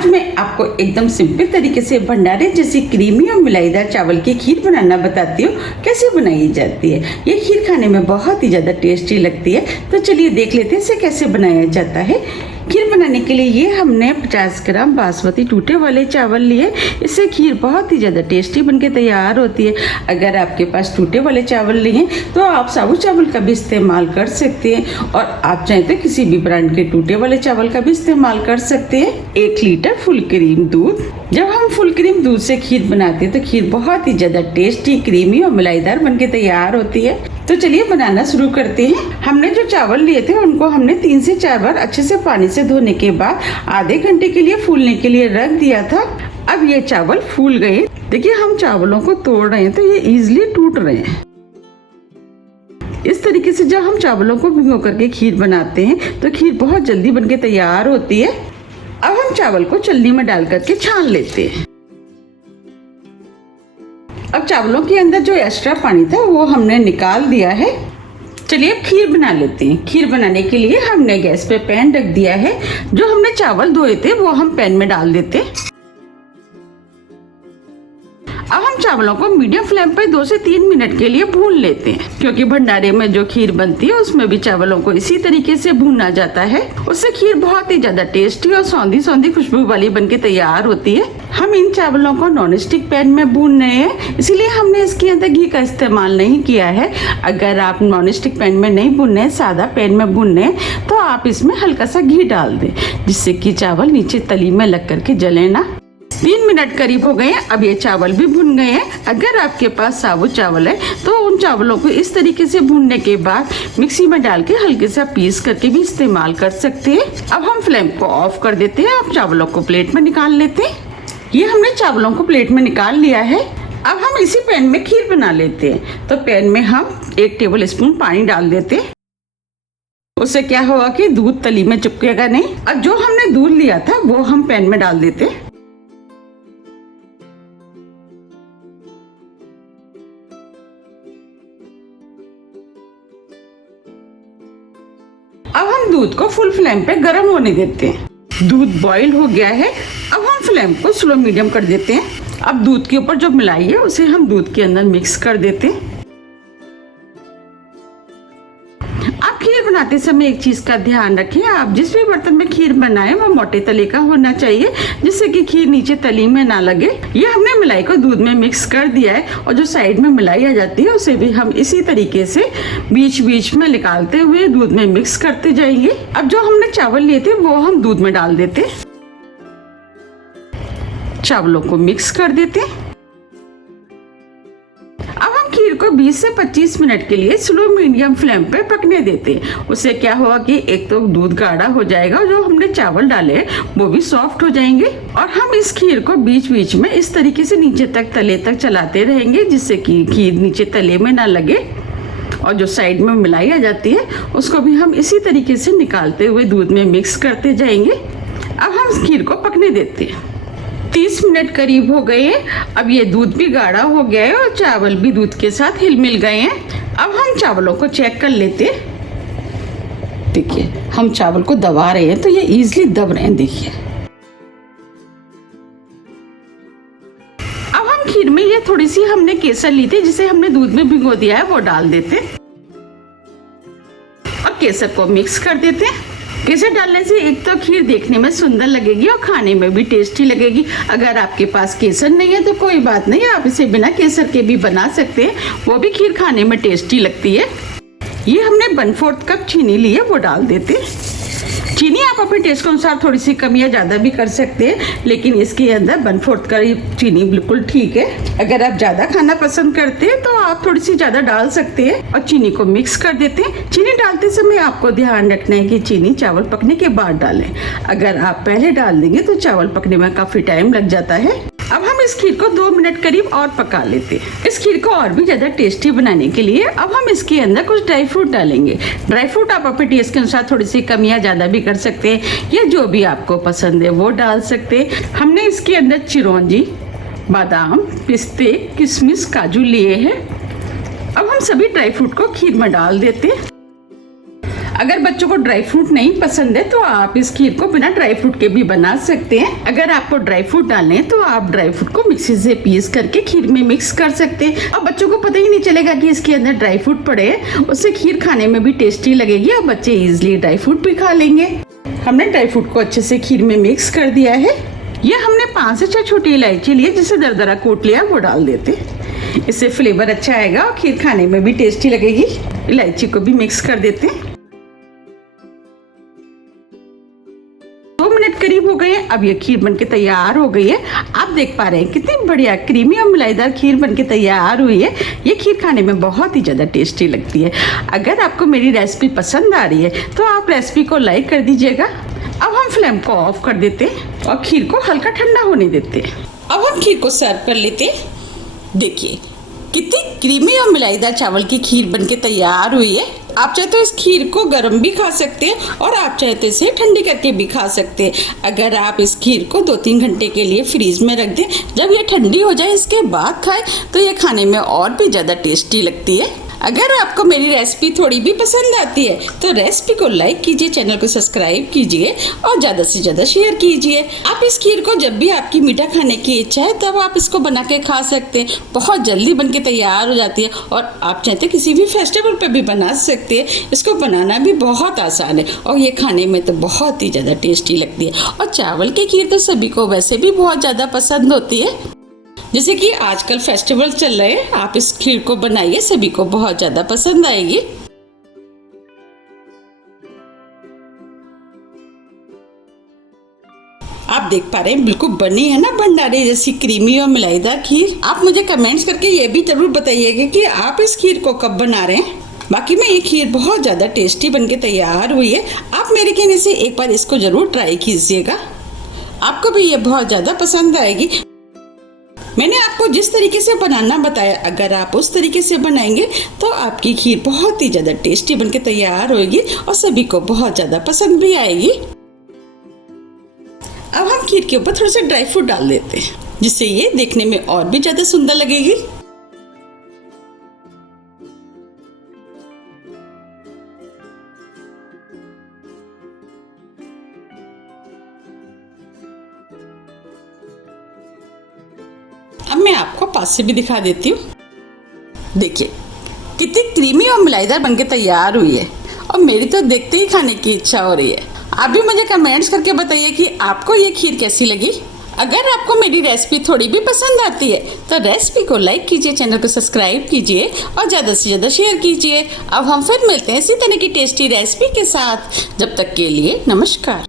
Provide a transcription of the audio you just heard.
आज मैं आपको एकदम सिंपल तरीके से भंडारे जैसी क्रीमी और मिलाईदार चावल की खीर बनाना बताती हूँ कैसे बनाई जाती है। ये खीर खाने में बहुत ही ज़्यादा टेस्टी लगती है। तो चलिए देख लेते हैं इसे कैसे बनाया जाता है। खीर बनाने के लिए ये हमने 50 ग्राम बासमती टूटे वाले चावल लिए। इससे खीर बहुत ही ज़्यादा टेस्टी बनके तैयार होती है। अगर आपके पास टूटे वाले चावल नहीं हैं तो आप साबुत चावल का भी इस्तेमाल कर सकते हैं, और आप चाहें तो किसी भी ब्रांड के टूटे वाले चावल का भी इस्तेमाल कर सकते हैं। 1 लीटर फुल क्रीम दूध। जब हम फुल क्रीम दूध से खीर बनाते हैं तो खीर बहुत ही ज़्यादा टेस्टी, क्रीमी और मलाईदार बनके तैयार होती है। तो चलिए बनाना शुरू करते हैं। हमने जो चावल लिए थे उनको हमने 3 से 4 बार अच्छे से पानी से धोने के बाद आधे घंटे के लिए फूलने के लिए रख दिया था। अब ये चावल फूल गए। देखिए हम चावलों को तोड़ रहे हैं तो ये इजीली टूट रहे हैं। इस तरीके से जब हम चावलों को भिगो करके खीर बनाते हैं तो खीर बहुत जल्दी बनके तैयार होती है। अब हम चावल को छलनी में डाल करके छान लेते हैं। अब चावलों के अंदर जो एक्स्ट्रा पानी था वो हमने निकाल दिया है। चलिए अब खीर बना लेते हैं। खीर बनाने के लिए हमने गैस पे पैन रख दिया है। जो हमने चावल धोए थे वो हम पैन में डाल देते हैं। अब हम चावलों को मीडियम फ्लेम पर 2 से 3 मिनट के लिए भून लेते हैं, क्योंकि भंडारे में जो खीर बनती है उसमें भी चावलों को इसी तरीके से भूना जाता है। उससे खीर बहुत ही ज्यादा टेस्टी और सौंधी सौंधी खुशबू वाली बनके तैयार होती है। हम इन चावलों को नॉन स्टिक पैन में भून रहे हैं, इसलिए हमने इसके अंदर घी का इस्तेमाल नहीं किया है। अगर आप नॉन स्टिक पैन में नहीं भूनने हैं, सादा पैन में भूनने हैं, तो आप इसमें हल्का सा घी डाल दें, जिससे कि चावल नीचे तली में लग करके जले ना। 3 मिनट करीब हो गए हैं। अब ये चावल भी भुन गए हैं। अगर आपके पास साबुत चावल है तो उन चावलों को इस तरीके से भूनने के बाद मिक्सी में डाल के हल्के सा पीस करके भी इस्तेमाल कर सकते हैं। अब हम फ्लेम को ऑफ कर देते हैं। अब चावलों को प्लेट में निकाल लेते हैं। ये हमने चावलों को प्लेट में निकाल लिया है। अब हम इसी पैन में खीर बना लेते हैं। तो पैन में हम 1 टेबल स्पून पानी डाल देते हैं। उससे क्या होगा कि दूध तली में चिपकेगा नहीं। अब जो हमने दूध लिया था वो हम पैन में डाल देते हैं। अब हम दूध को फुल फ्लेम पे गर्म होने देते हैं। दूध बॉईल हो गया है। अब हम फ्लेम को स्लो मीडियम कर देते हैं। अब दूध के ऊपर जो मलाई है उसे हम दूध के अंदर मिक्स कर देते हैं। आप खीर बनाते समय एक चीज का ध्यान रखें, आप जिस भी बर्तन में खीर बनाएं वो मोटे तले का होना चाहिए, जिससे कि खीर नीचे तली में ना लगे। ये हमने मलाई को दूध में मिक्स कर दिया है, और जो साइड में मलाई आ जाती है उसे भी हम इसी तरीके से बीच बीच में निकालते हुए दूध में मिक्स करते जाएंगे। अब जो हमने चावल लिए थे वो हम दूध में डाल देते, चावलों को मिक्स कर देते। खीर को 20 से 25 मिनट के लिए स्लो मीडियम फ्लेम पे पकने देते हैं। उससे क्या होगा कि एक तो दूध गाढ़ा हो जाएगा, जो हमने चावल डाले वो भी सॉफ्ट हो जाएंगे, और हम इस खीर को बीच बीच में इस तरीके से नीचे तक तले तक चलाते रहेंगे, जिससे कि खीर नीचे तले में ना लगे। और जो साइड में मलाई आ जाती है उसको भी हम इसी तरीके से निकालते हुए दूध में मिक्स करते जाएंगे। अब हम खीर को पकने देते हैं। 30 मिनट करीब हो गए हैं। अब ये दूध भी गाढ़ा हो गया है और चावल भी दूध के साथ हिल मिल गए हैं। अब हम चावलों को चेक कर लेते हैं। देखिए हम चावल को दबा रहे हैं तो ये इजीली दब रहे हैं। देखिए अब हम खीर में ये थोड़ी सी हमने केसर ली थी, जिसे हमने दूध में भिगो दिया है, वो डाल देते और केसर को मिक्स कर देते हैं। केसर डालने से एक तो खीर देखने में सुंदर लगेगी और खाने में भी टेस्टी लगेगी। अगर आपके पास केसर नहीं है तो कोई बात नहीं, आप इसे बिना केसर के भी बना सकते हैं, वो भी खीर खाने में टेस्टी लगती है। ये हमने 1/4 कप चीनी ली है, वो डाल देते हैं। चीनी आप अपने टेस्ट के अनुसार थोड़ी सी कम या ज़्यादा भी कर सकते हैं, लेकिन इसके अंदर 1/4 कप चीनी बिल्कुल ठीक है। अगर आप ज़्यादा खाना पसंद करते हैं तो आप थोड़ी सी ज़्यादा डाल सकते हैं। और चीनी को मिक्स कर देते हैं। चीनी डालते समय आपको ध्यान रखना है कि चीनी चावल पकने के बाद डालें। अगर आप पहले डाल देंगे तो चावल पकने में काफ़ी टाइम लग जाता है। अब हम इस खीर को 2 मिनट करीब और पका लेते हैं। इस खीर को और भी ज़्यादा टेस्टी बनाने के लिए अब हम इसके अंदर कुछ ड्राई फ्रूट डालेंगे। ड्राई फ्रूट आप अपने टेस्ट के अनुसार थोड़ी सी कम या ज़्यादा भी कर सकते हैं, या जो भी आपको पसंद है वो डाल सकते हैं। हमने इसके अंदर चिरौंजी, बादाम, पिस्ते, किशमिश, काजू लिए हैं। अब हम सभी ड्राई फ्रूट को खीर में डाल देते हैं। अगर बच्चों को ड्राई फ्रूट नहीं पसंद है तो आप इस खीर को बिना ड्राई फ्रूट के भी बना सकते हैं। अगर आपको ड्राई फ्रूट डालने हैं तो आप ड्राई फ्रूट को मिक्सी से पीस करके खीर में मिक्स कर सकते हैं। अब बच्चों को पता ही नहीं चलेगा कि इसके अंदर ड्राई फ्रूट पड़े हैं। उससे खीर खाने में भी टेस्टी लगेगी और बच्चे इजिली ड्राई फ्रूट भी खा लेंगे। हमने ड्राई फ्रूट को अच्छे से खीर में मिक्स कर दिया है। ये हमने 5 से 6 छोटी इलायची लिए, जिसे दरदरा कूट लिया, वो डाल देते। इससे फ्लेवर अच्छा आएगा और खीर खाने में भी टेस्टी लगेगी। इलायची को भी मिक्स कर देते हैं। 2 मिनट करीब हो गए हैं। अब ये खीर बनके तैयार हो गई है। आप देख पा रहे हैं कितनी बढ़िया क्रीमी और मलाईदार खीर बनके तैयार हुई है। ये खीर खाने में बहुत ही ज़्यादा टेस्टी लगती है। अगर आपको मेरी रेसिपी पसंद आ रही है तो आप रेसिपी को लाइक कर दीजिएगा। अब हम फ्लेम को ऑफ कर देते हैं और खीर को हल्का ठंडा होने देते हैं। अब हम खीर को सर्व कर लेते हैं। देखिए कितनी क्रीमी और मलाईदार चावल की खीर बनके तैयार हुई है। आप चाहे तो इस खीर को गर्म भी खा सकते हैं और आप चाहे तो इसे ठंडी करके भी खा सकते हैं। अगर आप इस खीर को 2-3 घंटे के लिए फ्रीज में रख दें, जब ये ठंडी हो जाए इसके बाद खाएं तो ये खाने में और भी ज़्यादा टेस्टी लगती है। अगर आपको मेरी रेसिपी थोड़ी भी पसंद आती है तो रेसिपी को लाइक कीजिए, चैनल को सब्सक्राइब कीजिए और ज़्यादा से ज़्यादा शेयर कीजिए। आप इस खीर को जब भी आपकी मीठा खाने की इच्छा है तब आप इसको बना के खा सकते हैं। बहुत जल्दी बन के तैयार हो जाती है और आप चाहते किसी भी फेस्टिवल पे भी बना सकते हैं। इसको बनाना भी बहुत आसान है और ये खाने में तो बहुत ही ज़्यादा टेस्टी लगती है। और चावल की खीर तो सभी को वैसे भी बहुत ज़्यादा पसंद होती है। जैसे कि आजकल फेस्टिवल चल रहे हैं, आप इस खीर को बनाइए, सभी को बहुत ज़्यादा पसंद आएगी। आप देख पा रहे हैं बिल्कुल बनी है ना भंडारे जैसी क्रीमी और मलाईदार खीर। आप मुझे कमेंट्स करके ये भी जरूर बताइएगा कि आप इस खीर को कब बना रहे हैं। बाकी में ये खीर बहुत ज़्यादा टेस्टी बनके तैयार हुई है। आप मेरे कहने से एक बार इसको ज़रूर ट्राई कीजिएगा, आपको भी ये बहुत ज़्यादा पसंद आएगी। मैंने आपको जिस तरीके से बनाना बताया, अगर आप उस तरीके से बनाएंगे तो आपकी खीर बहुत ही ज़्यादा टेस्टी बनके तैयार होगी और सभी को बहुत ज़्यादा पसंद भी आएगी। अब हम खीर के ऊपर थोड़ा सा ड्राई फ्रूट डाल देते हैं, जिससे ये देखने में और भी ज़्यादा सुंदर लगेगी। अब मैं आपको पास से भी दिखा देती हूँ। देखिए कितनी क्रीमी और मलाईदार बनके तैयार हुई है और मेरी तो देखते ही खाने की इच्छा हो रही है। आप भी मुझे कमेंट्स करके बताइए कि आपको ये खीर कैसी लगी। अगर आपको मेरी रेसिपी थोड़ी भी पसंद आती है तो रेसिपी को लाइक कीजिए, चैनल को सब्सक्राइब कीजिए और ज़्यादा से ज़्यादा शेयर कीजिए। अब हम फिर मिलते हैं इसी तरह की टेस्टी रेसिपी के साथ। जब तक के लिए नमस्कार।